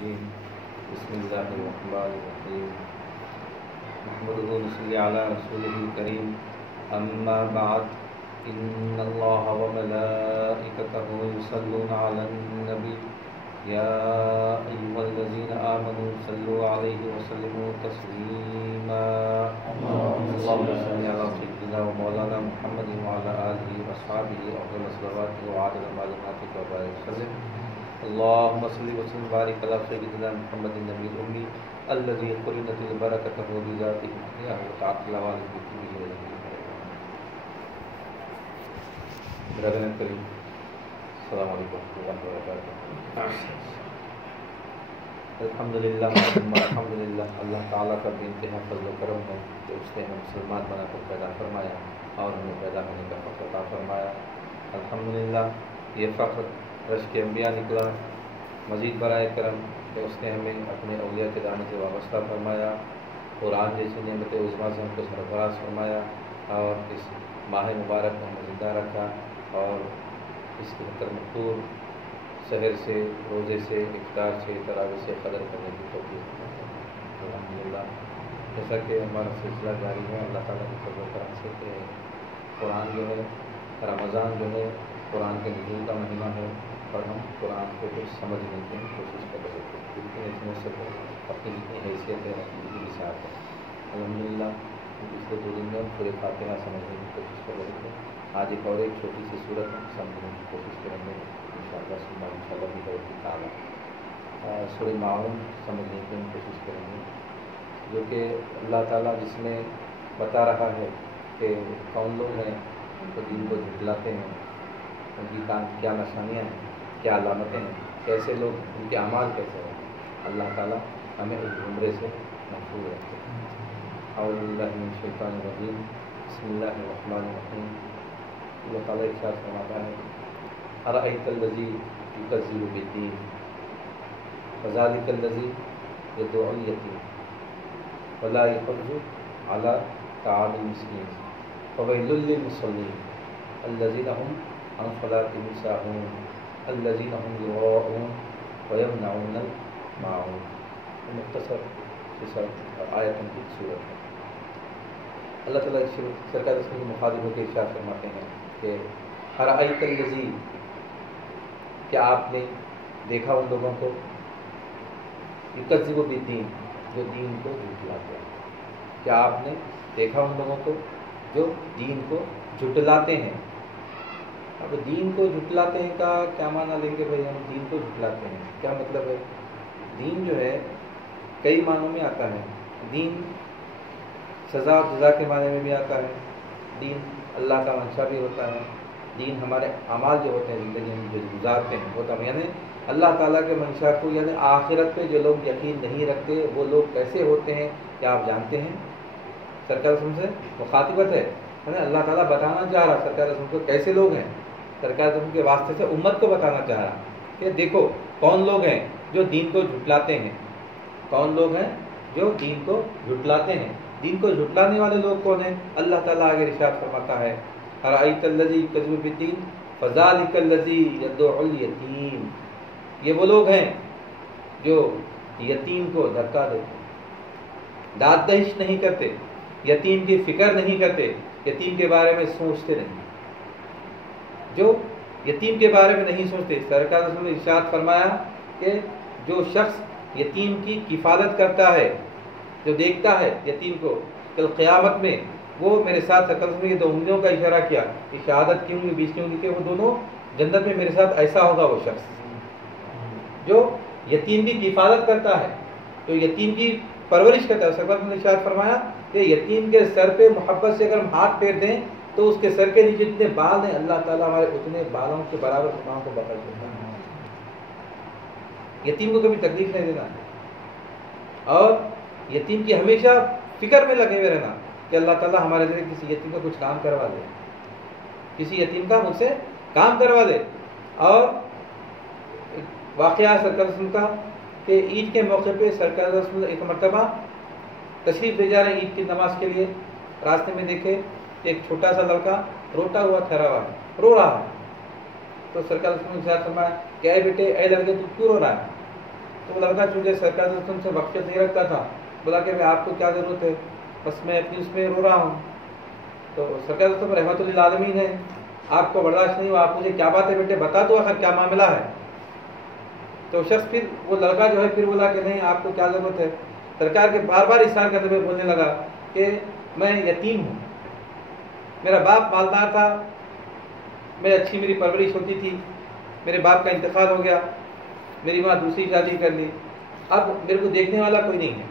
الرجيم بسم الله الرحمن الرحيم نحمده ونصلي على رسوله الكريم أما بعد إن الله وملائكته يصلون على النبي يا أيها الذين آمنوا صلوا عليه وسلموا تسليما اللهم صل على سيدنا ومولانا محمد وعلى آله وأصحابه أفضل الصلوات وعدد معلوماتك وبارك وسلم اللهم صل وسلم وبارك على سيدنا محمد النبي الأمي الذي قرنت البركة بذاته وتعالى على ذكره برادران کریم السلام علیکم ورحمۃ اللہ وبرکاتہ۔ الحمدللہ اللہ تعالیٰ کا بے انتہا فضل و کرم ہے کہ اس نے ہمیں مسلمان بنا کر پیدا فرمایا اور ہمیں پیدا ہونے کا فخر عطا فرمایا۔ الحمدللہ یہ فخر رشک انبیاء نکلا، مزید برائے کرم کہ اس نے ہمیں اپنے اولیاء کے دامن سے وابستہ فرمایا، قرآن جیسی نعمت عظمیٰ سے ہم کو سرفراز فرمایا اور اس ماہ مبارک میں ہمیں زندہ رکھا اور اس کے حقر مقبول سحر سے، روزے سے، افطار سے، تراویح سے قدر کرنے کی توفیق دی۔ الحمدللہ جیسا کہ ہمارا سلسلہ جاری ہے اللہ تعالیٰ کی فضل و کرم سے کہ قرآن جو ہے، رمضان جو ہے قرآن کے نزول کا مہینہ ہے اور ہم قرآن کو کچھ سمجھنے کی کوشش کر رہے تھے، جتنی اس میں سے اپنی جتنی حیثیت ہے اپنی جتنی وسعت ہے۔ الحمدللہ پچھلے 2 دن میں ہم پورے فاتحہ سمجھنے کی کوشش کر رہے تھے، آج ایک اور ایک چھوٹی سی صورت ہم سمجھنے کی کوشش کریں گے انشاءاللہ بھی تعالیٰ۔ سورہ معاون سمجھنے کی ہم کوشش کریں گے، جو کہ اللہ تعالیٰ جس میں بتا رہا ہے کہ کون لوگ ہیں جو دین کو جھٹلاتے ہیں، ان کی کیا نشانیاں ہیں، کیا علامتیں ہیں، کیسے لوگ، ان کے اعمال کیسے ہیں۔ اللہ تعالیٰ ہمیں اس زمرے سے محفوظ رکھے۔ اعوذ باللہ من الشیطان الرجیم بسم اللہ الرحمن الرحیم۔ اللہ تعالیٰ ارشاد فرماتا ہے ارأیت الذی یکذب بالدین فذلک الذی یدعو الیتیم ولا یحض علی طعام المسکین فویل للمصلین الذین هم عن صلاتهم ساہون الذین هم یراؤون ویمنعون الماعون۔ مختصر آیتوں کی صورت ہے۔ اللہ تعالیٰ سرکار رسول کے مخاطب ہو کے ارشاد فرماتے ہیں کہ ارأیت الذی، کیا آپ نے دیکھا ان لوگوں کو یکذب بالدین، جو دین کو جھٹلاتے ہیں؟ کیا آپ نے دیکھا ان لوگوں کو جو دین کو جھٹلاتے ہیں؟ اب دین کو جھٹلاتے ہیں کا کیا معنی لیں گے بھائی؟ ہم دین کو جھٹلاتے ہیں کیا مطلب ہے؟ دین جو ہے کئی معنوں میں آتا ہے۔ دین سزا و جزا کے معنی میں بھی آتا ہے، دین اللہ کا منشا بھی ہوتا ہے، دین ہمارے اعمال جو ہوتے ہیں زندگی میں جو گزارتے ہیں وہ تم، یعنی اللہ تعالیٰ کے منشا کو، یعنی آخرت پہ جو لوگ یقین نہیں رکھتے وہ لوگ کیسے ہوتے ہیں کیا آپ جانتے ہیں؟ سرکار رسول سے مخاطبت ہے، یعنی اللہ تعالیٰ بتانا چاہ رہا سرکار رسول کو کیسے لوگ ہیں، سرکار رسول کے واسطے سے امت کو بتانا چاہ رہا کہ دیکھو کون لوگ ہیں جو دین کو جھٹلاتے ہیں، کون لوگ ہیں جو دین کو جھٹلاتے ہیں۔ دین کو جھٹلانے والے لوگ کون ہیں؟ اللہ تعالیٰ آگے ارشاد فرماتا ہے ارأیت الذی یکذب بالدین فذلک الذی یدعو الیتیم، یہ وہ لوگ ہیں جو یتیم کو دھکا دیتے، داد دہش نہیں کرتے، یتیم کی فکر نہیں کرتے، یتیم کے بارے میں سوچتے نہیں، جو یتیم کے بارے میں نہیں سوچتے۔ سرکار رسول نے ارشاد فرمایا کہ جو شخص یتیم کی کفالت کرتا ہے، جو دیکھتا ہے یتیم کو، کل قیامت میں وہ میرے ساتھ سرکار رسول نے 2 انگلیوں کا اشارہ کیا کہ شہادت کی انگلی، بیچ کی انگلی کے وہ دونوں جنت میں میرے ساتھ ایسا ہوگا وہ شخص جو یتیم کی کفالت کرتا ہے، جو یتیم کی پرورش کرتا ہے۔ سرکار نے ارشاد فرمایا کہ یتیم کے سر پہ محبت سے اگر ہم ہاتھ پھیر دیں تو اس کے سر کے نیچے جتنے بال ہیں اللہ تعالیٰ ہمارے اتنے بالوں کے برابر تمام کو بخش دیتا ہے۔ یتیم کو کبھی تکلیف نہیں دینا اور یتیم کی ہمیشہ فکر میں لگے ہوئے رہنا کہ اللہ تعالیٰ ہمارے ذریعے کسی یتیم کا کچھ کام کروا دے، کسی یتیم کا مجھ سے کام کروا دے۔ اور واقعہ سرکار رسول کا کہ عید کے موقع پہ سرکار رسول ایک مرتبہ تشریف لے جا رہے ہیں عید کی نماز کے لیے، راستے میں دیکھے ایک چھوٹا سا لڑکا روتا ہوا ٹھہرا ہوا ہے، رو رہا ہے۔ تو سرکار رسول نے فرمایا کہ اے بیٹے، اے لڑکے، تو کیوں رو رہا ہے؟ تو وہ لڑکا چونکہ سرکار سے وقفیت نہیں رکھتا تھا، بولا کہ آپ کو کیا ضرورت ہے، بس میں اپنی اس میں رو رہا ہوں. تو سرکار رحمۃ للعالمین ہے، آپ کو برداشت نہیں ہوا، آپ مجھے کیا بات ہے بیٹے بتا دو آخر کیا معاملہ ہے. تو شخص پھر وہ لڑکا جو ہے پھر بولا کہ نہیں آپ کو کیا ضرورت ہے. سرکار کے بار بار اشارہ کرتے ہوئے بولنے لگا کہ میں یتیم ہوں، میرا باپ مالدار تھا، میں اچھی میری پرورش ہوتی تھی، میرے باپ کا انتقال ہو گیا، میری ماں دوسری شادی کر لی، اب میرے کو دیکھنے والا کوئی نہیں ہے،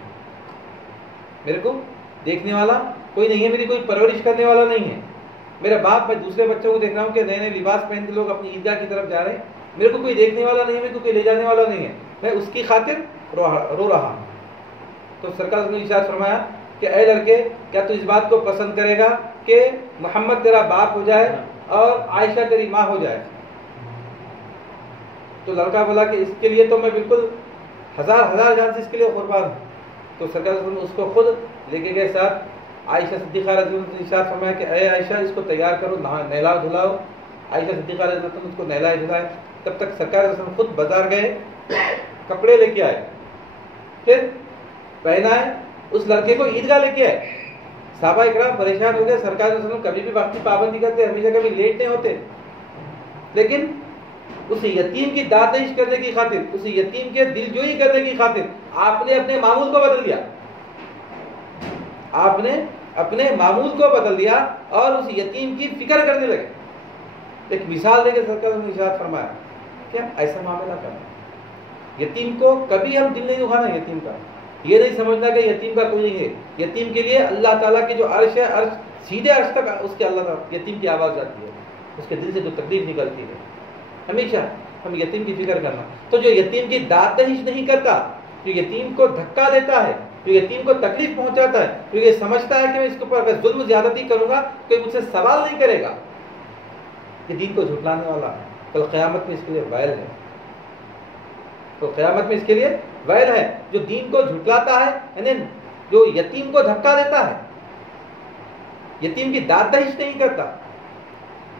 میرے کو دیکھنے والا کوئی نہیں ہے، میری کوئی پرورش کرنے والا نہیں ہے. میرا باپ، میں دوسرے بچوں کو دیکھ رہا ہوں کہ نئے نئے لباس پہن کے لوگ اپنی عیدگاہ کی طرف جا رہے ہیں، میرے کو کوئی دیکھنے والا نہیں ہے، میرے کو کوئی لے جانے والا نہیں ہے، میں اس کی خاطر رو رہا ہوں. تو سرکار نے ارشاد فرمایا کہ اے لڑکے، کیا تو اس بات کو پسند کرے گا کہ محمد تیرا باپ ہو جائے اور عائشہ تیری ماں ہو جائے؟ تو لڑکا بولا کہ اس کے لیے تو میں بالکل ہزار جان سے اس کے لیے قربان ہوں. تو سرکار نے اس کو خود لے کے گئے ساتھ. عائشہ صدیقہ رضی اللہ عنہا نے ارشاد فرمایا کہ اے عائشہ اس کو تیار کرو، نہلاؤ دھلاؤ. عائشہ صدیقہ رضی اللہ عنہا نے اس کو نہلائے دھلائے. تب تک سرکار خود بازار گئے، کپڑے لے کے آئے، پھر پہنائے، اس لڑکے کو عیدگاہ لے کے آئے. صحابہ اکرام پریشان ہو گئے، سرکار کبھی بھی وقت کی پابندی کرتے، ہمیشہ کبھی لیٹ نہیں ہوتے، لیکن اس یتیم کی دادش کرنے کی خاطر، اس یتیم کے دل جوئی کرنے کی خاطر آپ نے اپنے معمول کو بدل دیا. آپ نے اپنے معمول کو بدل دیا اور اس یتیم کی فکر کرنے لگے. ایک مثال دے کے سرکار نے ارشاد فرمایا کہ ہم ایسا معاملہ کریں، یتیم کو کبھی ہم دل نہیں دکھانا. یتیم کا یہ نہیں سمجھنا کہ یتیم کا کوئی نہیں ہے. یتیم کے لیے اللہ تعالیٰ کی جو عرش ہے، عرش سیدھے عرش تک اس کے اللہ تعالیٰ یتیم کی آواز جاتی ہے، اس کے دل سے جو تکلیف نکلتی ہے. ہمیشہ ہم یتیم کی فکر کرنا. تو جو یتیم کی داد دہش نہیں کرتا، جو یتیم کو دھکا دیتا ہے، جو یتیم کو تکلیف پہنچاتا ہے، جو یہ سمجھتا ہے کہ میں اس کے اوپر اگر ظلم زیادتی کروں گا کوئی مجھ سے سوال نہیں کرے گا، یہ دین کو جھٹلانے والا ہے. کل قیامت میں اس کے لیے ویل ہے. تو قیامت میں اس کے لیے ویل ہے جو دین کو جھٹلاتا ہے، یعنی جو یتیم کو دھکا دیتا ہے، یتیم کی داد دہش نہیں کرتا،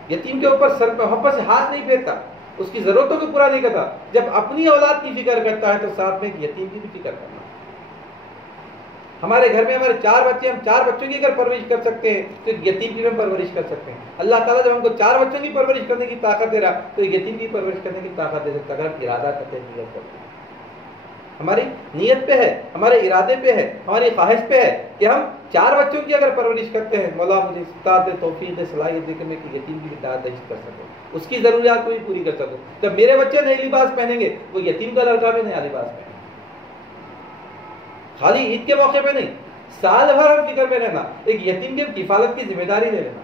یتیم کے اوپر سر پہ محبت سے ہاتھ نہیں پھیرتا، اس کی ضرورتوں کو پورا نہیں کرتا. جب اپنی اولاد کی فکر کرتا ہے تو ساتھ میں ایک یتیم کی بھی فکر کرنا. ہمارے گھر میں ہمارے 4 بچے، ہم 4 بچوں کی اگر پرورش کر سکتے ہیں تو ایک یتیم کی بھی ہم پرورش کر سکتے ہیں. اللہ تعالیٰ جب ہم کو 4 بچوں کی پرورش کرنے کی طاقت دے رہا تو ایک یتیم کی پرورش کرنے کی طاقت دے سکتا. اگر ارادہ کرتے ہیں، نیت کرتے ہیں، ہماری نیت پہ ہے، ہمارے ارادے پہ ہے، ہماری خواہش پہ ہے کہ ہم 4 بچوں کی اگر پرورش کرتے ہیں، مولا مجھے استطاعت دے، توفیق دے، صلاحیت دے کہ میں ایک یتیم کی داد دہشت کر سکوں، اس کی ضروریات کو بھی پوری کر سکوں. جب میرے بچے نئے لباس پہنیں گے، وہ یتیم کا لڑکا بھی نیا لباس پہنے. خالی عید کے موقع پہ نہیں، سال بھر ہم فکر میں رہنا. ایک یتیم کے کفالت کی ذمہ داری لے لینا،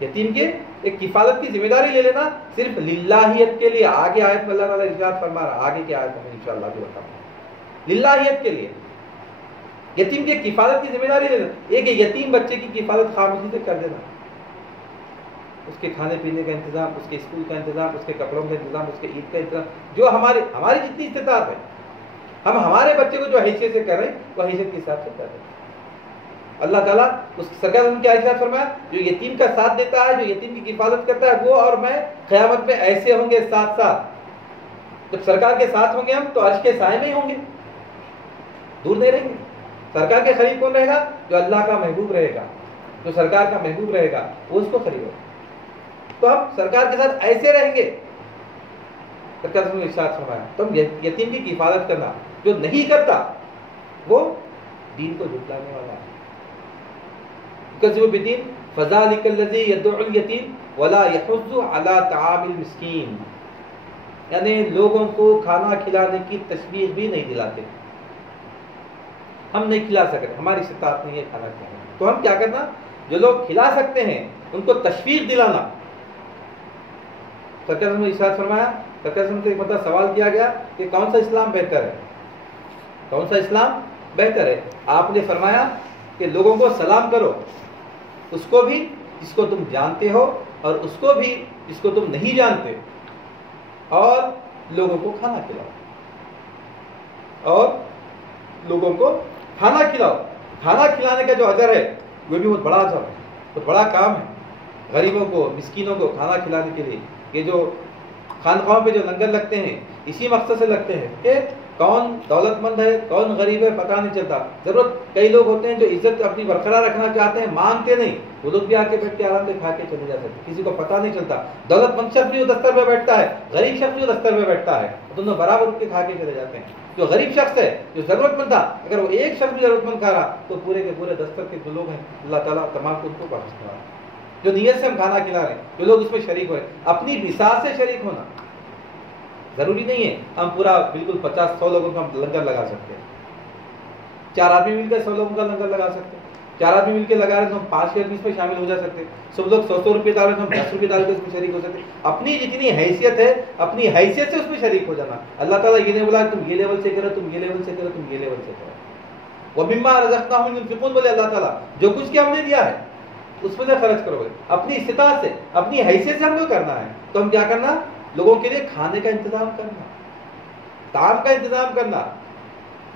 یتیم کے ایک کفالت کی ذمہ داری لے لینا صرف للہیت کے لیے. آگے آیت میں اللہ تعالیٰ ارشاد فرما رہا، آگے کی آیت میں انشاءاللہ بھی بتاؤں گا. للہیت کے لیے یتیم کے کفالت کی ذمہ داری لے لینا. ایک یتیم بچے کی کفالت خاموشی سے کر دینا، اس کے کھانے پینے کا انتظام، اس کے اسکول کا انتظام، اس کے کپڑوں کا انتظام، اس کے عید کا انتظام، جو ہماری جتنی استطاعت ہے ہم ہمارے بچے کو جو حیثیت سے کر رہے ہیں وہ حیثیت کے حساب سے کر رہے ہیں. اللہ تعالیٰ اس سرکار نے کیا ارشاد فرمایا، جو یتیم کا ساتھ دیتا ہے، جو یتیم کی کفالت کرتا ہے، وہ اور میں قیامت میں ایسے ہوں گے ساتھ ساتھ. جب سرکار کے ساتھ ہوں گے ہم تو عرش کے سائے میں ہی ہوں گے، دور نہیں رہیں گے. سرکار کے قریب کون رہے گا؟ جو اللہ کا محبوب رہے گا، جو سرکار کا محبوب رہے گا وہ اس کو قریب ہوگا. تو ہم سرکار کے ساتھ ایسے رہیں گے. سرکار نے ارشاد فرمایا تم یتیم کی کفالت کرنا، جو نہیں کرتا وہ دین کو جھٹلانے والا ہے. بدین فذلک الذی یدعو الیتیم ولا یحض علی طعام المسکین، یعنی لوگوں کو کھانا کھلانے کی تشویق بھی نہیں دلاتے. ہم نہیں کھلا سکتے، ہماری استطاعت نہیں ہے کھانا کھلانا، تو ہم کیا کرنا، جو لوگ کھلا سکتے ہیں ان کو تشویق دلانا. سرکار نے ارشاد فرمایا، سرکار سے ایک مطلب سوال کیا گیا کہ کون سا اسلام بہتر ہے، کون سا اسلام بہتر ہے؟ آپ نے فرمایا کہ لوگوں کو سلام کرو، اس کو بھی جس کو تم جانتے ہو اور اس کو بھی جس کو تم نہیں جانتے، اور لوگوں کو کھانا کھلاؤ، اور لوگوں کو کھانا کھلاؤ. کھانا کھلانے کا جو اجر ہے وہ بھی بہت بڑا اجر ہے، بہت بڑا کام ہے. غریبوں کو، مسکینوں کو کھانا کھلانے کے لیے، یہ جو خانقاہوں پہ جو لنگر لگتے ہیں، اسی مقصد سے لگتے ہیں کہ کون دولت مند ہے کون غریب ہے پتہ نہیں چلتا. ضرورت کئی لوگ ہوتے ہیں جو عزت اپنی برقرار رکھنا چاہتے ہیں, مانگتے نہیں, وہ لوگ بھی آ کے بیٹھ کے آرام سے کھا کے چلے جا سکتے, کسی کو پتہ نہیں چلتا. دولت مند شخص بھی وہ دفتر پہ بیٹھتا ہے, غریب شخص بھی وہ دفتر پہ بیٹھتا ہے, دونوں برابر اٹھ کے کھا کے چلے جاتے ہیں. جو غریب شخص ہے جو ضرورت مند تھا, اگر وہ ایک شخص بھی ضرورت مند کھا رہا تو پورے کے پورے دفتر کے جو لوگ ہیں اللہ تعالیٰ تمام کو ان کو بخش دے. جو نیت سے ہم کھانا کھلا رہے ہیں, جو لوگ اس میں شریک ہوئے, اپنی بساط سے شریک ہونا. ضروری نہیں ہے ہم پورا بالکل 50-100 لوگوں کا لنگر لگا سکتے ہیں. 4 آدمی مل کے 100 لوگوں کا لنگر لگا سکتے ہیں. 4 آدمی مل کے لگا رہے ہیں تو ہم 5 آدمی اس میں شامل ہو جا سکتے ہیں. سب لوگ 100 روپئے ڈال رہے ہیں تو ہم 10 روپئے ڈال کے اس میں شریک ہو سکتے ہیں. اپنی جتنی حیثیت ہے اپنی حیثیت سے اس میں شریک ہو جانا. اللہ تعالیٰ یہ نہیں بولا تم یہ لیول سے کرو, تم یہ لیول سے کرو, تم یہ لیول سے کرو. وَمِمَّا رَزَقْنَاهُمْ يُنْفِقُونَ بولے اللہ تعالیٰ, جو کچھ کیا ہم نے دیا ہے اس میں سے خرچ کرو گے اپنی استطاعت سے, اپنی حیثیت سے ہم کو کرنا ہے. تو ہم کیا کرنا, لوگوں کے لیے کھانے کا انتظام کرنا, تعام کا انتظام کرنا.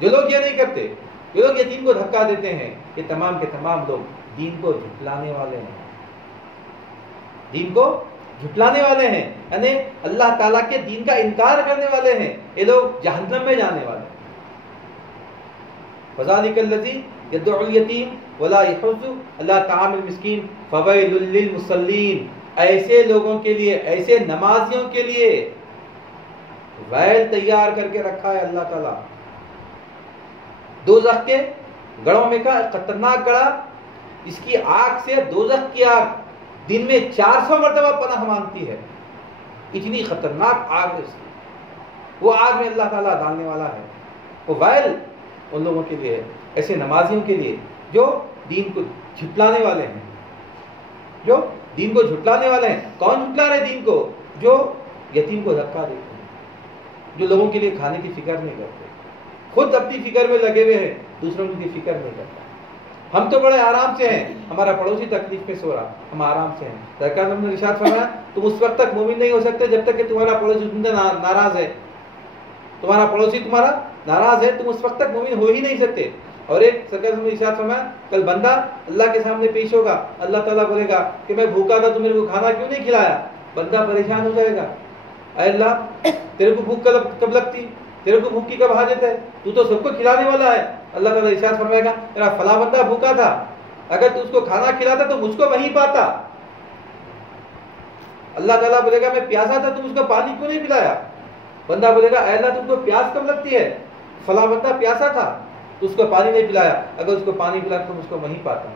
جو لوگ یہ نہیں کرتے, جو لوگ یتیم کو دھکا دیتے ہیں, یہ تمام کے تمام لوگ دین کو جھٹلانے والے ہیں. دین کو جھٹلانے والے ہیں, یعنی اللہ تعالیٰ کے دین کا انکار کرنے والے ہیں. یہ لوگ جہنم میں جانے والے ہیں. فَذَلِكَ الَّذِي يَدْعُ الْيَتِيمَ وَلَا يَحُضُّ عَلَىٰ طَعَامِ الْمِسْكِينِ فَوَيْلٌ لِّلْمُصَلِّينَ. ایسے لوگوں کے لیے, ایسے نمازیوں کے لیے ویل تیار کر کے رکھا ہے اللہ تعالیٰ. دوزخ کے گڑھوں میں کا خطرناک گڑھا, اس کی آگ سے دوزخ کی آگ دن میں 400 مرتبہ پناہ مانگتی ہے. اتنی خطرناک آگ ہے اس کی. وہ آگ میں اللہ تعالیٰ ڈالنے والا ہے. وہ ویل ان لوگوں کے لیے, ایسے نمازیوں کے لیے جو دین کو جھٹلانے والے ہیں, جو دین کو جھٹلانے والے ہیں. کون جھٹلا رہے دین کو؟ جو یتیم کو دھکا دیتے ہیں, جو لوگوں کے لیے کھانے کی فکر نہیں کرتے, خود اپنی فکر میں لگے ہوئے ہیں, دوسروں کی فکر نہیں کرتا. ہم تو بڑے آرام سے ہیں, ہمارا پڑوسی تکلیف میں سو رہا, ہم آرام سے ہیں. سرکار نے ارشاد فرمایا تم اس وقت تک مومن نہیں ہو سکتے جب تک کہ تمہارا پڑوسی تم سے ناراض ہے. تمہارا پڑوسی تمہارا ناراض ہے, تم اس وقت تک مومن ہو ہی نہیں سکتے. اور ایک سرکار نے ارشاد فرمایا کل بندہ اللہ کے سامنے پیش ہوگا, اللہ تعالیٰ بولے گا کہ میں بھوکا تھا, تم میرے کو کھانا کیوں نہیں کھلایا؟ بندہ پریشان ہو جائے گا, اے اللہ تیرے کو بھوک کب لگتی, تیرے کو بھوک کی کب حاجت ہے, تو سب کو کھلانے والا ہے. اللہ تعالیٰ ارشاد فرمائے گا میرا فلاں بندہ بھوکا تھا, اگر تو اس کو کھانا کھلاتا تو مجھ کو وہیں پاتا. اللہ تعالیٰ بولے گا میں پیاسا تھا, تم اس کو پانی کیوں نہیں پلایا؟ بندہ بولے گا اے اللہ تم کو پیاس کب لگتی ہے؟ فلاں بندہ پیاسا تھا تو اس کو پانی نہیں پلایا, اگر اس کو پانی پلایا تو تم اس کو وہیں پاتا.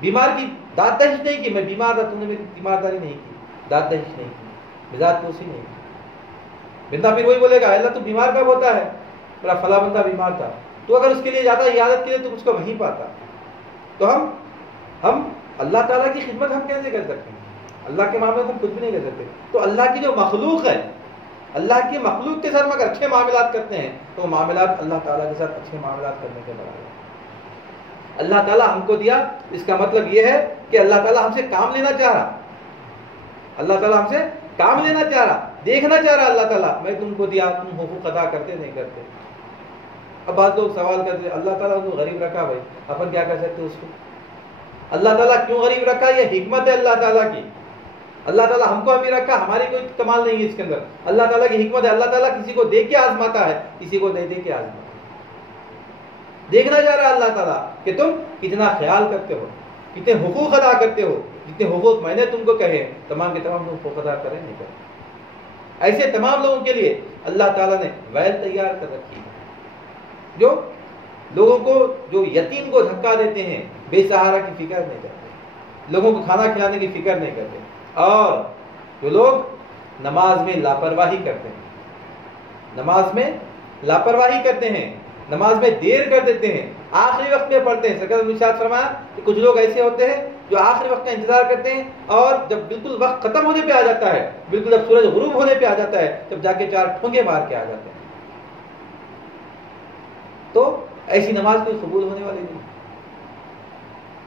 بیمار کی داد دہش نہیں کی, میں بیمار تھا تم نے میری تیمارداری نہیں کی, داد دہش نہیں کی, مزاج پوسی نہیں کی. بندہ پھر وہی بولے گا اللہ تو بیمار کب ہوتا ہے؟ میرا فلاں بندہ بیمار تھا, تو اگر اس کے لیے جاتا عیادت کے لیے تو اس کو وہیں پاتا. تو ہم اللہ تعالیٰ کی خدمت ہم کیسے کر سکتے ہیں؟ اللہ کے معاملات ہم خود بھی نہیں کر سکتے. تو اللہ کی جو مخلوق ہے, اللہ کی مخلوق کے ساتھ ہم اگر اچھے معاملات کرتے ہیں تو وہ معاملات اللہ تعالیٰ کے ساتھ اچھے معاملات کرنے کے برابر. اللہ تعالیٰ ہم کو دیا, اس کا مطلب یہ ہے کہ اللہ تعالیٰ ہم سے کام لینا چاہ رہا, اللہ تعالیٰ ہم سے کام لینا چاہ رہا, دیکھنا چاہ رہا اللہ تعالیٰ میں تم کو دیا, تم حقوق ادا کرتے نہیں کرتے. اب بعض لوگ سوال کرتے اللہ تعالیٰ کو غریب رکھا, بھائی اپن کیا کر سکتے اس کو؟ اللہ تعالیٰ کیوں غریب رکھا, یہ حکمت ہے اللہ تعالیٰ کی. اللہ تعالیٰ ہم کو امیر رکھا, ہماری کوئی کمال نہیں ہے اس کے اندر, اللہ تعالیٰ کی حکمت ہے. اللہ تعالیٰ کسی کو دے کے آزماتا ہے, کسی کو نہیں دے کے آزماتا ہے. دیکھنا چاہ رہا ہے اللہ تعالیٰ کہ تم کتنا خیال کرتے ہو, کتنے حقوق ادا کرتے ہو. جتنے حقوق میں نے تم کو کہے تمام کے تمام تم حقوق ادا کریں نہیں کریں. ایسے تمام لوگوں کے لیے اللہ تعالیٰ نے ویل تیار کر رکھی ہے, جو لوگوں کو, جو یتیم کو دھکا دیتے ہیں, بے سہارا کی فکر نہیں کرتے, لوگوں کو کھانا کھلانے کی فکر نہیں کرتے, اور جو لوگ نماز میں لاپرواہی کرتے ہیں, نماز میں لاپرواہی کرتے ہیں, نماز میں دیر کر دیتے ہیں, آخری وقت میں پڑھتے ہیں. سرکار نے ارشاد فرمایا کہ کچھ لوگ ایسے ہوتے ہیں جو آخری وقت کا انتظار کرتے ہیں, اور جب بالکل وقت ختم ہونے پہ آ جاتا ہے, بالکل جب سورج غروب ہونے پہ آ جاتا ہے, تب جا کے 4 ٹھونگے مار کے آ جاتے ہیں. تو ایسی نماز کوئی قبول ہونے والی نہیں.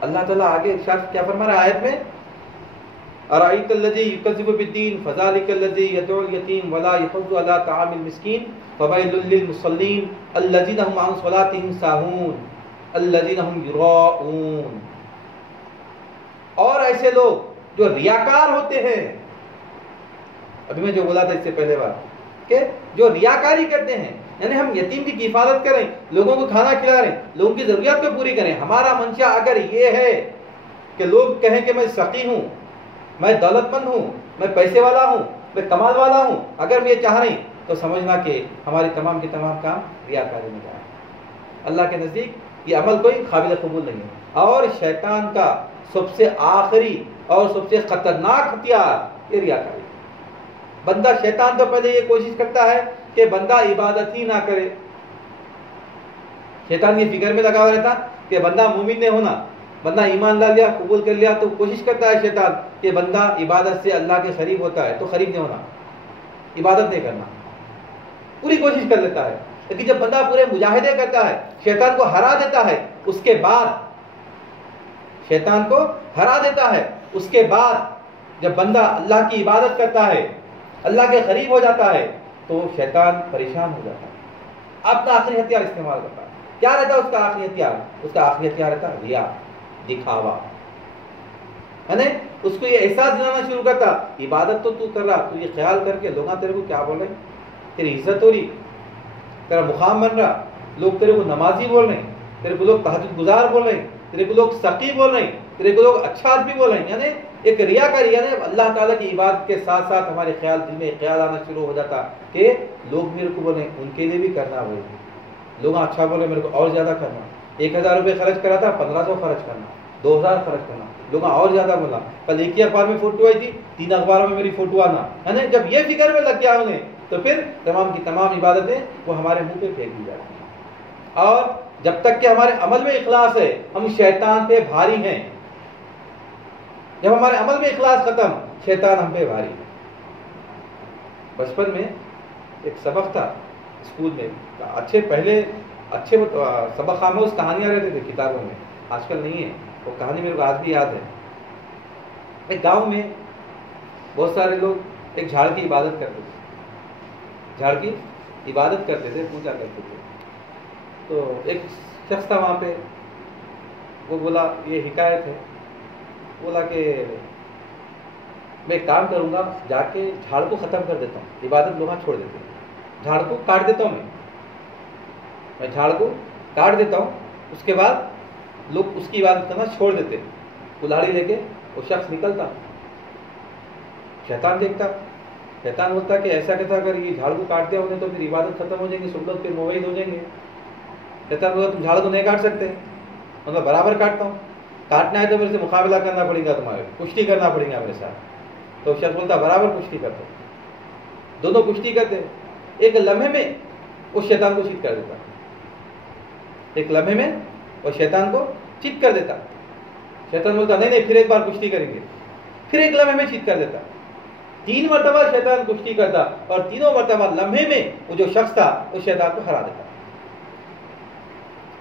اللہ تعالیٰ آگے ارشاد کیا فرما رہا ہے آیت میں, أرأيت الذي يكذب بالدين فذلك الذي يدعو اليتيم ولا يحض على طعام المسكين فويل للمصلين الذين هم عن صلاتهم ساهون الذين هم يراءون. اور ایسے لوگ جو ریاکار ہوتے ہیں, ابھی میں جو بولا تھا اس سے پہلے بار کہ جو ریاکاری کرتے ہیں، یعنی ہم یتیم کی حفاظت کریں، لوگوں کو کھانا کھلا رہے ہیں، لوگوں کی ضروریات کو پوری کریں، ہمارا منشا اگر یہ ہے کہ لوگ کہیں کہ میں سخی ہوں، میں دولت مند ہوں، میں پیسے والا ہوں، میں کمال والا ہوں، اگر ہم یہ چاہ رہے ہیں تو سمجھنا کہ ہمارے تمام کے تمام کام ریاکاری میں جائیں۔ اللہ کے نزدیک یہ عمل کوئی قابل قبول نہیں ہے، اور شیطان کا سب سے آخری اور سب سے خطرناک ہتھیار یہ ریاکاری۔ بندہ شیطان تو پہلے یہ کوشش کرتا ہے کہ بندہ عبادت ہی نہ کرے، شیطان کی فکر میں لگا ہوا رہتا کہ بندہ مومن نہیں ہونا، بندہ ایمان لا لیا، قبول کر لیا، تو کوشش کرتا ہے شیطان کہ بندہ عبادت سے اللہ کے قریب ہوتا ہے تو قریب نہیں ہونا، عبادت نہیں کرنا، پوری کوشش کر لیتا ہے۔ لیکن جب بندہ پورے مجاہدے کرتا ہے، شیطان کو ہرا دیتا ہے، اس کے بعد شیطان کو ہرا دیتا ہے، اس کے بعد جب بندہ اللہ کی عبادت کرتا ہے، اللہ کے قریب ہو جاتا ہے، تو شیطان پریشان ہو جاتا ہے، اپنا آخری ہتھیار استعمال کرتا ہے۔ کیا رہتا ہے اس کا آخری ہتھیار؟ اس کا آخری ہتھیار رہتا ہے ریا، دکھاوا، یعنی اس کو یہ احساس دلانا شروع کرتا عبادت تو کر رہا، تو یہ خیال کر کے لوگ تیرے کو کیا بول رہے ہیں، تیری عزت ہو رہی، تیرا مقام بن رہا، لوگ تیرے کو نمازی بول رہے ہیں، تیرے کو لوگ تہجد گزار بول رہے ہیں، تیرے کو لوگ سقی بول رہے ہیں، تیرے کو لوگ اچھا آدمی بول رہے ہیں، یعنی ایک ریاکاری، یعنی اللہ تعالیٰ کی عبادت کے ساتھ ساتھ ہمارے خیال دل میں خیال آنا شروع ہو جاتا کہ لوگ میرے کو بول رہے ہیں، ان کے لیے بھی کرنا ہوئے، لوگ اچھا بول رہے ہیں، میرے کو اور زیادہ کرنا، 1000 روپے خرچ کرا تھا 1500 خرچ کرنا، 2000 خرچ کرنا، لوگ اور زیادہ بولا، کل ایک ہی اخبار میں فوٹو آئی تھی، 3 اخباروں میں میری فوٹو آنا، یعنی جب یہ فکر میں لگ گیا انہیں تو پھر تمام کی تمام عبادتیں وہ ہمارے منہ پہ پھینک دی جاتی ہیں۔ اور جب تک کہ ہمارے عمل میں اخلاص ہے ہم شیطان پہ بھاری ہیں، جب ہمارے عمل میں اخلاص ختم شیطان ہم پہ بھاری ہے۔ بچپن میں ایک سبق تھا اسکول میں، پہلے اچھے سبق خاموش کہانیاں رہتے تھے کتابوں میں، آج کل نہیں ہے وہ کہانی، میرے کو آج بھی یاد ہے۔ ایک گاؤں میں بہت سارے لوگ ایک جھاڑ کی عبادت کرتے تھے، جھاڑ کی عبادت کرتے تھے، پوجا کرتے تھے۔ تو ایک شخص تھا وہاں پہ، وہ بولا، یہ حکایت ہے، بولا کہ میں ایک کام کروں گا، جا کے جھاڑ کو ختم کر دیتا ہوں، عبادت لوگ چھوڑ دیتے ہیں، جھاڑ کو کاٹ دیتا ہوں، میں جھاڑ کو کاٹ دیتا ہوں، اس کے بعد لوگ اس کی عبادت کرنا چھوڑ دیتے، کلاڑی لے کے وہ شخص نکلتا، شیطان دیکھتا، شیطان بولتا کہ ایسا کہتا اگر یہ جھاڑ کو کاٹ دیا انہیں تو پھر عبادت ختم ہو جائیں گی، سب لوگ پھر موحد ہو جائیں گے۔ شیطان بولتا تم جھاڑ کو نہیں کاٹ سکتے، مطلب برابر کاٹتا ہوں، کاٹنا ہے تو میرے سے مقابلہ کرنا پڑے گا، تمہارے کشتی کرنا پڑے گا میرے ساتھ۔ تو شخص بولتا برابر کشتی کرتا، دونوں کشتی کرتے، ایک لمحے میں اس شیطان کو چت کر دیتا، ایک لمحے میں وہ شیطان کو چت کر دیتا۔ شیطان بولتا نہیں نہیں پھر ایک بار کشتی کریں گے، پھر ایک لمحے میں چت کر دیتا، 3 مرتبہ شیطان کشتی کرتا، اور تینوں مرتبہ لمحے میں وہ جو شخص تھا اس شیطان کو ہرا دیتا۔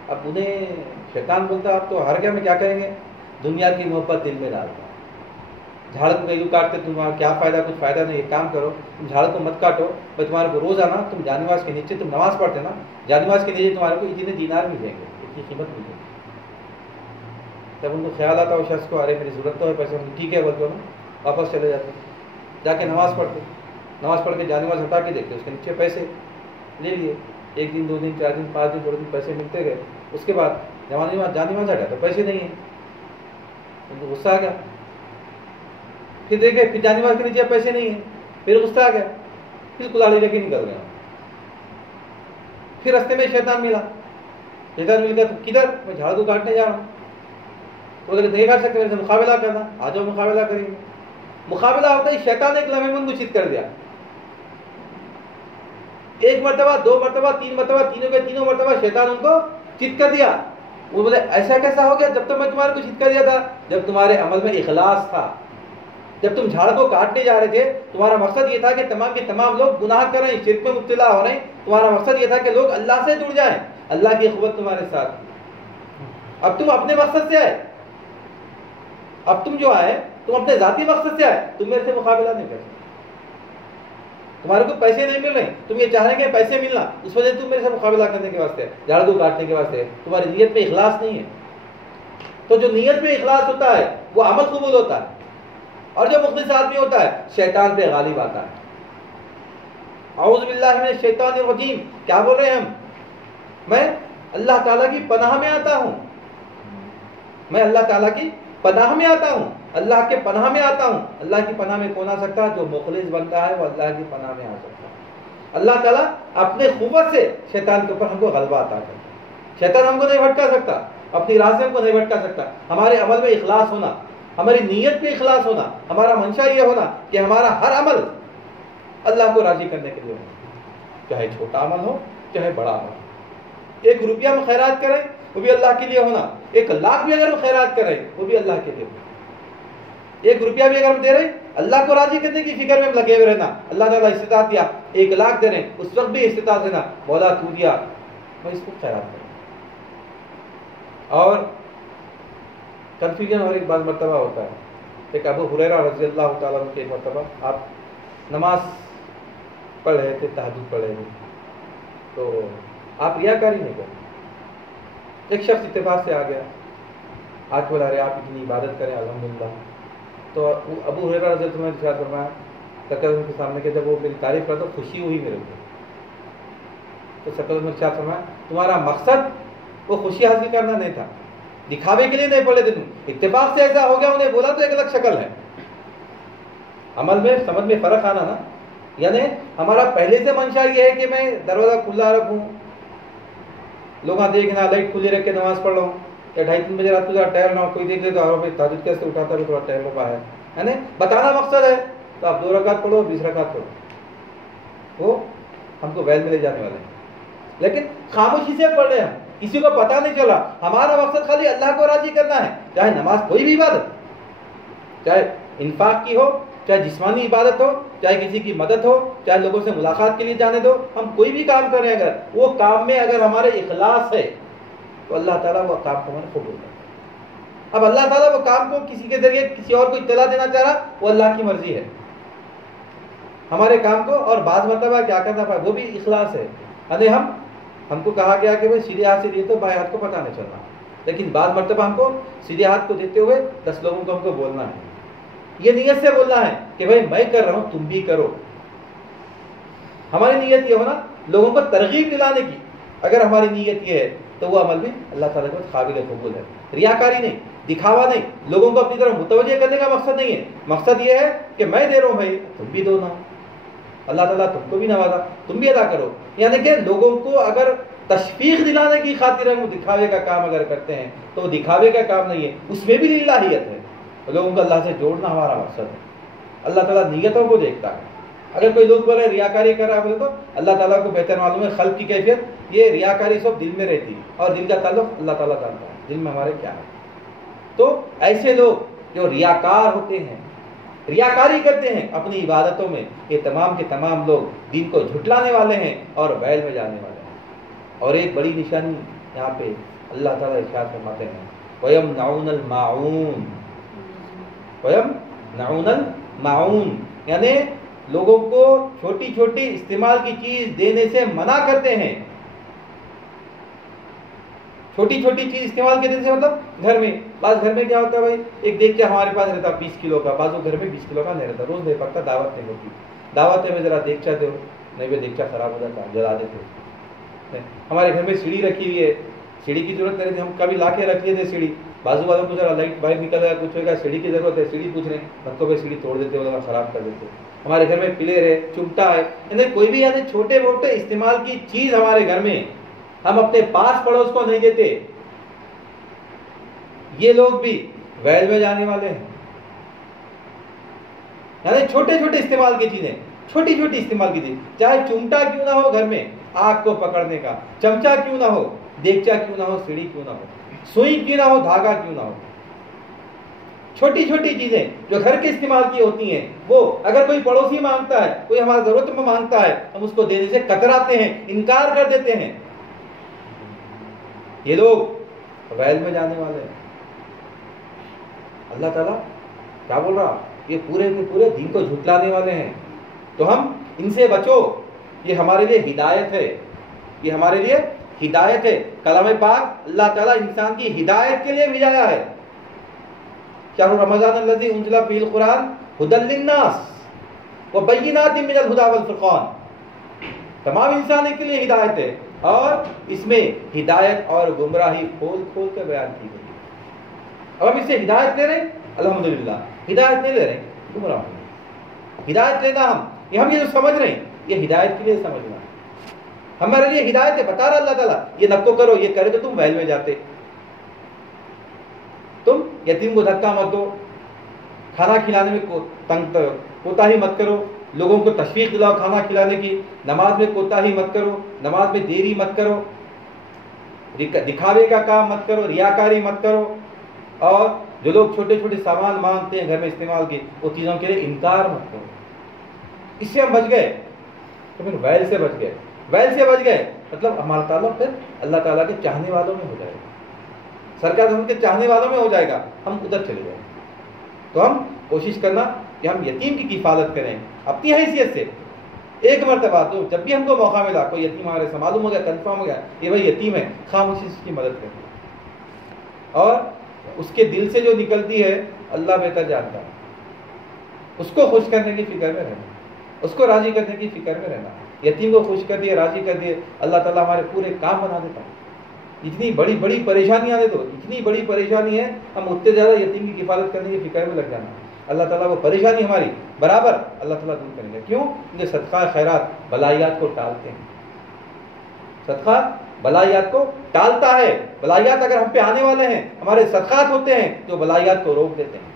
اب انہیں شیطان بولتا آپ تو ہر گیا، میں کیا کریں گے، دنیا کی محبت دل میں ڈالتا، جھاڑ کو کہیں کاٹتے تمہارا کیا فائدہ، کچھ فائدہ نہیں، ایک کام کرو تم جھاڑ کو مت کاٹو، میں تمہارے کو روزانہ تم جانواز کے نیچے تم نماز پڑھتے نا، جانواز کے نیچے تمہارے کو اتنے دینار مل جائیں گے، اتنی قیمت مل جائے گی۔ جب ان کو خیال آتا اس شخص کو، ارے میری ضرورت تو ہے پیسے، ٹھیک ہے بولتے ہو نا، واپس چلے جاتے، جا کے نماز پڑھتے، نماز پڑھ کے جانواز ہٹا کے دیکھتے، اس کے نیچے پیسے لے لیے، 1 دن 2 دن 4 دن 5 دن 6 دن پیسے ملتے گئے، اس کے بعد جانواز ہٹا تو پیسے نہیں ہیں، ان کو غصہ آ گیا، پھر دیکھے پھر جانواز کے نیچے پیسے نہیں ہیں، پھر غصہ آ گیا، پھر کلاڑی لے کے نکل گیا، پھر راستے میں شیطان ملا، شیطان مل گیا تو کدھر، میں جھاڑ کو کاٹنے جا رہا ہوں، تو نہیں کاٹ سکتے، میرے سے مقابلہ کرنا، آ جاؤ مقابلہ کریں گے۔ مقابلہ ہوتا ہے شیطان ایک لمحے میں ان کو چت کر دیا، 1 مرتبہ 2 مرتبہ 3 مرتبہ، تینوں مرتبہ شیطان ان کو چت کر دیا۔ وہ بولے ایسا کیسا ہو گیا، جب تک میں تمہارے کو چت کر دیا تھا، جب تمہارے عمل میں اخلاص تھا، جب تم جھاڑ کو کاٹنے جا رہے تھے تمہارا مقصد یہ تھا کہ تمام کے تمام لوگ گناہ کر رہے ہیں، شرک میں مبتلا ہو رہے ہیں، تمہارا مقصد یہ تھا کہ لوگ اللہ سے جڑ جائیں، اللہ کی قوت تمہارے ساتھ۔ اب تم اپنے مقصد سے آئے، اب تم جو آئے تم اپنے ذاتی مقصد سے آئے، تم میرے سے مقابلہ نہیں کر سکتے، تمہارے کو پیسے نہیں مل رہے، تم یہ چاہ رہے ہیں کہ پیسے ملنا، اس وجہ سے تم میرے سے مقابلہ کرنے کے واسطے، جھاڑ کو کاٹنے کے واسطے، تمہاری نیت میں اخلاص نہیں ہے۔ تو جو نیت میں اخلاص ہوتا ہے وہ عمل قبول ہوتا ہے، اور جو مخلص آدمی ہوتا ہے شیطان پہ غالب آتا ہے، اعوذ باللہ من الشیطان الرجیم، کیا بول رہے ہیں ہم؟ میں اللہ تعالیٰ کی پناہ میں آتا ہوں، میں اللہ تعالیٰ کی پناہ میں آتا ہوں، اللہ کے پناہ میں آتا ہوں۔ اللہ کی پناہ میں کون آ سکتا ہے؟ جو مخلص بنتا ہے وہ اللہ کی پناہ میں آ سکتا ہے۔ اللہ تعالیٰ اپنے قوت سے شیطان کے اوپر ہم کو غلبہ عطا کرتا ہے۔ شیطان ہم کو نہیں بھٹکا سکتا، اپنی راہ سے ہم کو نہیں بھٹکا سکتا۔ ہمارے عمل میں اخلاص ہونا، ہماری نیت میں اخلاص ہونا، ہمارا منشا یہ ہونا کہ ہمارا ہر عمل اللہ کو راضی کرنے کے لیے ہو، چاہے چھوٹا عمل ہو چاہے بڑا عمل ہو۔ 1 روپیہ ہم خیرات کریں وہ بھی اللہ کے لیے ہونا، 1 لاکھ بھی اگر ہم خیرات کریں وہ بھی اللہ کے لیے ہونا۔ 1 روپیہ بھی اگر ہم دے رہے اللہ کو راضی کرنے کی فکر میں ہم لگے ہوئے رہنا۔ اللہ تعالیٰ استطاعت دیا 1 لاکھ دے رہے ہیں، اس وقت بھی استطاعت دینا، مولا تو دیا میں اس کو خیرات کروں۔ اور کنفیوژن اور ایک بعض مرتبہ ہوتا ہے، ایک ابو ہریرہ رضی اللہ تعالیٰ عنہ کے ایک مرتبہ آپ نماز پڑھ رہے تھے، تہجد پڑھ رہے تھے، تو آپ ریاکاری نہیں کرتے۔ ایک شخص اتفاق سے آ گیا، آج بولا رہے آپ اتنی عبادت کریں الحمدللہ، تو ابو ہریرہ رضی اللہ عنہ نے ارشاد فرمایا سرکار کے سامنے کہ جب وہ میری تعریف کرتا تو خوشی ہوئی میرے کو، تو سرکار نے ارشاد فرمایا تمہارا مقصد وہ خوشی حاصل کرنا نہیں تھا، دکھاوے کے لیے نہیں پڑھے تھے تم، اتفاق سے ایسا ہو گیا، انہیں بولا تو ایک الگ شکل ہے۔ عمل میں سمجھ میں فرق آنا نا، یعنی ہمارا پہلے سے منشا یہ ہے کہ میں دروازہ کھلا رکھوں، لوگ دیکھنا، لائٹ کھلی رکھ کے نماز پڑھ رہا ہوں، یا 2:30-3 بجے رات کو ذرا ٹہل رہا ہوں، کوئی دیکھ لے تو اور تہجد کیسے اٹھاتا ہے، تھوڑا ٹہل رہا ہے، یعنی بتانا مقصد ہے، تو آپ 2 رکعت پڑھو 20 رکعت پڑھو، وہ ہم کو ویل میں لے جانے والے ہیں، لیکن خاموشی سے پڑھ رہے ہیں، کسی کو پتہ نہیں چلا، ہمارا مقصد خالی اللہ کو راضی کرنا ہے، چاہے نماز کوئی بھی عبادت، چاہے انفاق کی ہو، چاہے جسمانی عبادت ہو، چاہے کسی کی مدد ہو، چاہے لوگوں سے ملاقات کے لیے جانے دو، ہم کوئی بھی کام کریں، اگر وہ کام میں اگر ہمارے اخلاص ہے تو اللہ تعالیٰ وہ کام کو ہمیں قبول کرتا ہے۔ اب اللہ تعالیٰ وہ کام کو کسی کے ذریعے کسی اور کو اطلاع دینا چاہ رہا، وہ اللہ کی مرضی ہے ہمارے کام کو، اور بعض مرتبہ کیا کرنا پڑا وہ بھی اخلاص ہے، یعنی ہم کو کہا گیا کہ بھائی سیدھے ہاتھ سے دیے تو بائیں ہاتھ کو پتہ نہیں چلنا، لیکن بعض مرتبہ ہم کو سیدھے ہاتھ کو دیتے ہوئے 10 لوگوں کو ہم کو بولنا ہے، یہ نیت سے بولنا ہے کہ بھائی میں کر رہا ہوں تم بھی کرو، ہماری نیت یہ ہونا لوگوں کو ترغیب دلانے کی، اگر ہماری نیت یہ ہے تو وہ عمل بھی اللہ تعالیٰ کو قابل قبول ہے۔ ریاکاری نہیں، دکھاوا نہیں، لوگوں کو اپنی طرف متوجہ کرنے کا مقصد نہیں ہے، مقصد یہ ہے کہ میں دے رہا ہوں بھائی تم بھی دو نا، اللہ تعالیٰ تم کو بھی نوازا تم بھی ادا کرو، یعنی کہ لوگوں کو اگر تشویق دلانے کی خاطر ہم دکھاوے کا کام اگر کرتے ہیں تو وہ دکھاوے کا کام نہیں ہے، اس میں بھی للہیت ہے، لوگوں کو اللہ سے جوڑنا ہمارا مقصد ہے۔ اللہ تعالیٰ نیتوں کو دیکھتا ہے، اگر کوئی لوگ بولے ریاکاری کر رہا ہے بولے تو اللہ تعالیٰ کو بہتر معلوم ہے خلق کی کیفیت، یہ ریاکاری سب دل میں رہتی ہے، اور دل کا تعلق اللہ تعالیٰ جانتا ہے دل میں ہمارے کیا ہے۔ تو ایسے لوگ جو ریاکار ہوتے ہیں، ریاکاری کرتے ہیں اپنی عبادتوں میں، یہ تمام کے تمام لوگ دین کو جھٹلانے والے ہیں اور ویل میں جانے والے ہیں۔ اور ایک بڑی نشانی یہاں پہ اللہ تعالیٰ ارشاد فرماتے ہیں وَيَمْنَعُونَ الْمَاعُونَ، وَيَمْنَعُونَ الْمَاعُونَ، یعنی لوگوں کو چھوٹی چھوٹی استعمال کی چیز دینے سے منع کرتے ہیں۔ چھوٹی چھوٹی چیز استعمال کے دینے سے مطلب گھر میں، بعض گھر میں کیا ہوتا ہے بھائی ایک دیکھ کے ہمارے پاس رہتا 20 کلو کا، بعضوں گھر میں 20 کلو کا نہیں رہتا، روز نہیں پکتا، دعوت نہیں ہوتی، دعوت میں ذرا دیگچا دو، نہیں بھی دیگچا خراب ہو جاتا جلا دیتے۔ ہمارے گھر میں سیڑھی رکھی ہوئی ہے، سیڑھی کی ضرورت نہیں تھی، ہم کبھی لا کے رکھ لیے تھے سیڑھی، بازو والوں کو ذرا لائٹ باہر نکل گیا کچھ ہوگا سیڑھی کی ضرورت ہے، سیڑھی پوچھ رہے ہیں بچوں پہ سیڑھی توڑ دیتے ہیں، خراب کر دیتے۔ ہمارے گھر میں پلیر ہے، چمٹا ہے، یعنی کوئی بھی یعنی چھوٹے موٹے استعمال کی چیز ہمارے گھر میں ہم اپنے پاس پڑوس کو نہیں دیتے، یہ لوگ بھی ویل میں جانے والے ہیں۔ یعنی چھوٹے چھوٹے استعمال کی چیزیں، چھوٹی چھوٹی استعمال کی چیز، چاہے چمٹا کیوں نہ ہو گھر میں آگ کو پکڑنے کا، چمچا کیوں نہ ہو، دیگچا کیوں نہ ہو، سیڑھی کیوں نہ ہو، سوئی کیوں نہ ہو، دھاگا کیوں نہ ہو، چھوٹی چھوٹی چیزیں جو گھر کے استعمال کی ہوتی ہیں، وہ اگر کوئی پڑوسی مانگتا ہے، کوئی ہمارا ضرورت میں مانگتا ہے، ہم اس کو دینے سے کتراتے ہیں، انکار کر دیتے ہیں، یہ لوگ ویل میں جانے والے ہیں۔ اللہ تعالیٰ کیا بول رہا، یہ پورے کے پورے دین کو جھٹلانے والے ہیں، تو ہم ان سے بچو، یہ ہمارے لیے ہدایت ہے، یہ ہمارے لیے ہدایت ہے۔ کلام پاک اللہ تعالیٰ انسان کی ہدایت کے لیے بھیجایا ہے۔ شہر رمضان الذی انزل فیہ القرآن ھدی للناس وبینات من الھدی والفرقان، تمام انسانوں کے لیے ہدایت ہے، اور اس میں ہدایت اور گمراہی کھول کھول کر بیان کی گئی۔ اب ہم اس سے ہدایت لے رہے ہیں، الحمدللہ، ہدایت نہیں لے رہے ہیں، گمراہ ہوں۔ ہدایت لینا ہم یہ جو سمجھ رہے ہیں یہ ہدایت کے لیے سمجھنا ہے، ہمارے لیے ہدایت ہے، بتا رہا اللہ تعالیٰ یہ نکو کرو، یہ کرے تو تم ویل میں جاتے، تم یتیم کو دھکا مت دو، کھانا کھلانے میں کوتاہی مت کرو، لوگوں کو تشویق دلاؤ کھانا کھلانے کی، نماز میں کوتاہی مت کرو، نماز میں دیری مت کرو، دکھاوے کا کام مت کرو، ریاکاری مت کرو، اور جو لوگ چھوٹے چھوٹے سامان مانگتے ہیں گھر میں استعمال کے وہ چیزوں کے لیے انکار مت کرو۔ اس سے ہم بچ گئے، تو پھر ویل سے بچ گئے، ویل سے بچ گئے مطلب ہمارا تعلق پھر اللہ تعالیٰ کے چاہنے والوں میں ہو جائے گا، سرکار ہم کے چاہنے والوں میں ہو جائے گا، ہم ادھر چلے جائیں۔ تو ہم کوشش کرنا کہ ہم یتیم کی کفالت کریں اپنی حیثیت سے، ایک مرتبہ تو جب بھی ہم کو موقع ملا کوئی یتیم ہمارے سے معلوم ہو گیا، کنفرم ہو گیا یہ بھائی یتیم ہے، خاموشی سے اس کی مدد کریں، اور اس کے دل سے جو نکلتی ہے اللہ بہتر جانتا ہے، اس کو خوش کرنے کی فکر میں رہنا، اس کو راضی کرنے کی فکر میں رہنا۔ یتیم کو خوش کر دیے، راضی کر دیے، اللہ تعالیٰ ہمارے پورے کام بنا دیتا ہے۔ اتنی بڑی بڑی پریشانیاں دے دو، اتنی بڑی پریشانی ہے، ہم اتنے زیادہ یتیم کی کفالت کرنے کی فکر میں لگ جانا، اللہ تعالیٰ وہ پریشانی ہماری برابر اللہ تعالیٰ دور کریں گے۔ کیوں؟ یہ صدقہ خیرات بلائیات کو ٹالتے ہیں، صدقہ بلائیات کو ٹالتا ہے، بلائیات اگر ہم پہ آنے والے ہیں، ہمارے صدقات ہوتے ہیں تو بلائیات کو روک دیتے ہیں۔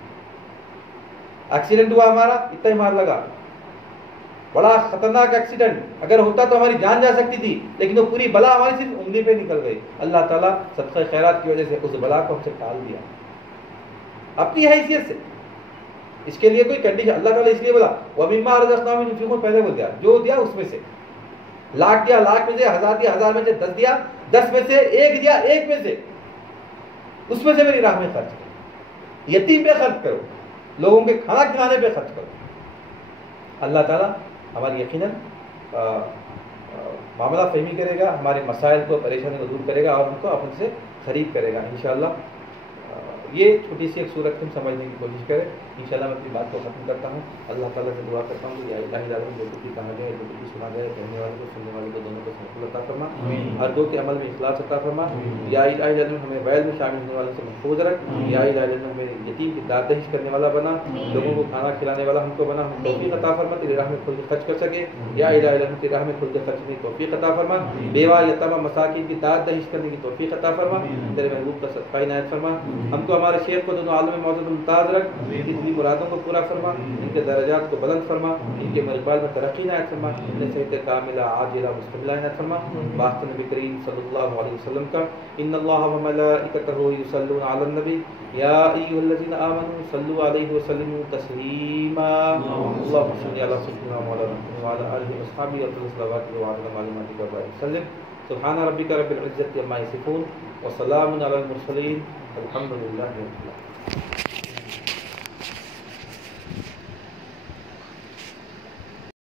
ایکسیڈنٹ ہوا ہمارا، اتنا ہی مار لگا، بڑا خطرناک ایکسیڈنٹ، اگر ہوتا تو ہماری جان جا سکتی تھی، لیکن وہ پوری بلا ہماری صرف انگلی پہ نکل گئی، اللہ تعالیٰ صدقہ خیرات کی وجہ سے اس بلا کو ہم سے ٹال دیا اپنی حیثیت سے۔ اس کے لیے کوئی کنڈیشن اللہ تعالیٰ اس لیے بولا وَمِمَّا رَزَقْنَاهُمْ يُنْفِقُونَ، پہلے بول دیا جو دیا اس میں سے، لاکھ دیا لاکھ میں سے، ہزار دیا ہزار میں سے، 10 دیا 10 میں سے، ایک دیا ایک میں سے، اس میں سے میری راہ میں خرچ کرو، یتیم پہ خرچ کرو، لوگوں کے کھانا کھلانے پہ خرچ کرو۔ اللہ تعالیٰ ہماری یقیناً معاملہ فہمی کرے گا، ہمارے مسائل کو پریشانی کو دور کرے گا، اور ہم کو اپنے سے خرید کرے گا انشاءاللہ۔ یہ چھوٹی سی ایک صورت ہم سمجھنے کی کوشش کریں، انشاءاللہ میں اپنی بات کو ختم کرتا ہوں۔ اللہ تعالیٰ سے دعا کرتا ہوں کہ یا الہی تعالیٰ جو کچھ بھی کہا جائے، جو کچھ بھی سنا جائے، کہنے والے کو سننے والے کو دونوں کو محفوظ عطا فرما، ہر دو کے عمل میں اخلاص عطا فرما۔ یا الہی تعالیٰ ہمیں ویل میں شامل ہونے والے سے محفوظ رکھ، یا الہی تعالیٰ ہمیں یتیم کی دادہش کرنے والا بنا، لوگوں کو کھانا کھلانے والا ہم کو بنا، ہم توفیق عطا فرما تیری راہ میں کھل کے خرچ کر سکے، یا الہی تعالیٰ تیری راہ میں کھل کے خرچ کرنے کی توفیق عطا فرما، بیوہ یتامہ مساکین کی دادہش کرنے کی توفیق عطا فرما، تیرے محبوب کا صدقہ عنایت فرما، ہم کو ہمارے شیخ کو دونوں عالم میں موجود ممتاز رکھ، اتنی مرادوں کو پورا فرما، ان کے درجات کو بلند فرما، ان کے مقبال میں ترقی عنایت فرما، ان صحت کاملہ عاجلہ مستقبلہ عنایت فرما، واسطہ نبی کریم صلی اللہ علیہ وسلم کا ان اللہ وملائکتہ یصلون علی النبی یا ایھا الذین آمنوا صلوا علیہ وسلموا تسلیما اللهم صل علی سیدنا مولانا وعلی آلہ وصحبہ وسلم وعلى معلوماتک وسلم سبحان ربک رب العزة عما یصفون وسلام علی المرسلین الحمد للہ رب العالمین۔